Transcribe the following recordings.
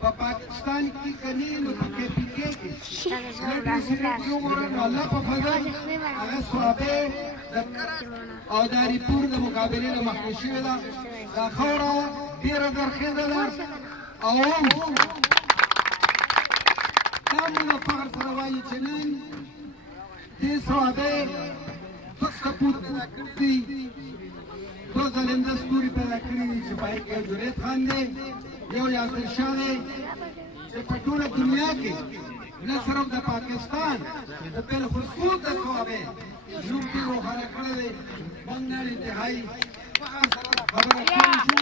په پاکستان کې کني نو پکې کې الله په فضل هغه صحابه د او د ریپور د مقابلې له مخکې شوې ده دا خوره ډېره درخېده ده او دا موږ د فخر سره وایو چې نن دې صحابه دوه سپوت پیدا کړي دي دوه ځلنده ستوري پیدا کړي دي چې په هغې کې جنید خان دی یو یاسر شاه دی چې په ټوله دنیا کې نه صرف د پاکستان د بالخصوص د صحابه نوم دې روښانه کړی دی موږ نن انتهایي فخر سره خبره کولی شو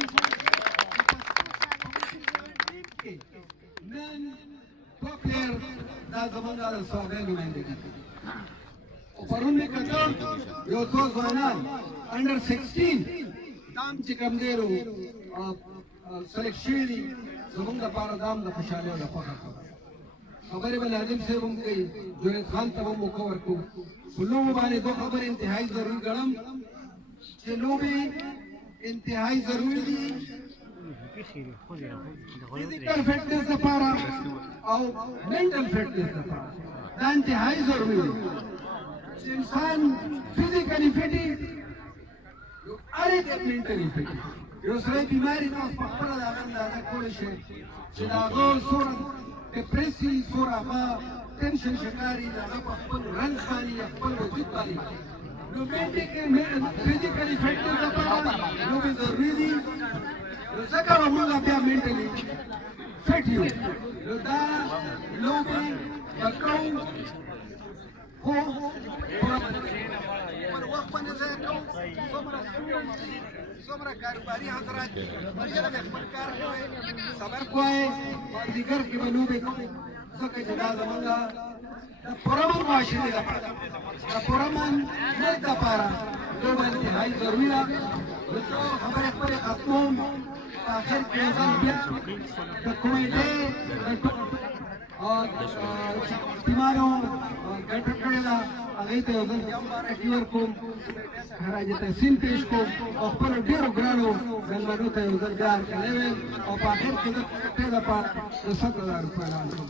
نن دوه پلیر دا زموږ د صحابه نمایندګي کوي او پرون مې کتل یو څو ځوانان انډر 16 دام چې کوم دی سلیکټ شوي دي زموږ دپاره دا هم د خوشحالۍ او د فخر خبرې به ناظم صاحب هم کوي جنید خان ته به هم موقع ورکوو په لوبو باندې دوه خبرې انتهایي ضروري ګڼم چې لوبې انتهایي ضروري دي فزیکل فټنس دپاره او منټل فټنس دپاره دا انتهایي ضروري دي چې انسان فزیکلی فټ وي هر ایک منټلی فټ وي یو سړی بیماري تاسو په خپله د هغه اندازه کولی شئ چې د هغه څومره ډپرسي څومره هغه ټنشن شکار وي د هغه په خپل رنګ باندې یا خپل وجود باندې نو فزیکلی فټنس دپاره لوبې ضروري دي نو ځکه به موږ بیا منټلی فټ یو نو دا لوبې به کوو خو پر وخت باندې ځای کوو څومره کاروباري حضرات دي هغه د خپل کار کوي صبر کوئ مازدیګر کې به لوبې کوو ځکه چې دا زموږ د پرامن معاشرې لپاره د پرامن ملک لپاره لوبه انتهایي ضروري ده نو زه خبرې خپلې ختموم په اخر کې یو ځل بیا د کمیټې تیمارو ګټه کړې ده هغې ته یو ځل بیا مبارکي ورکوم خراج تحسین پیش کوم او خپلو ډېرو ګرانو مېلمنو ته یو ځل بیا هرکلی ویم او په اخر کې د کمیټې لپاره د 100,000 روپۍ اعلان کوم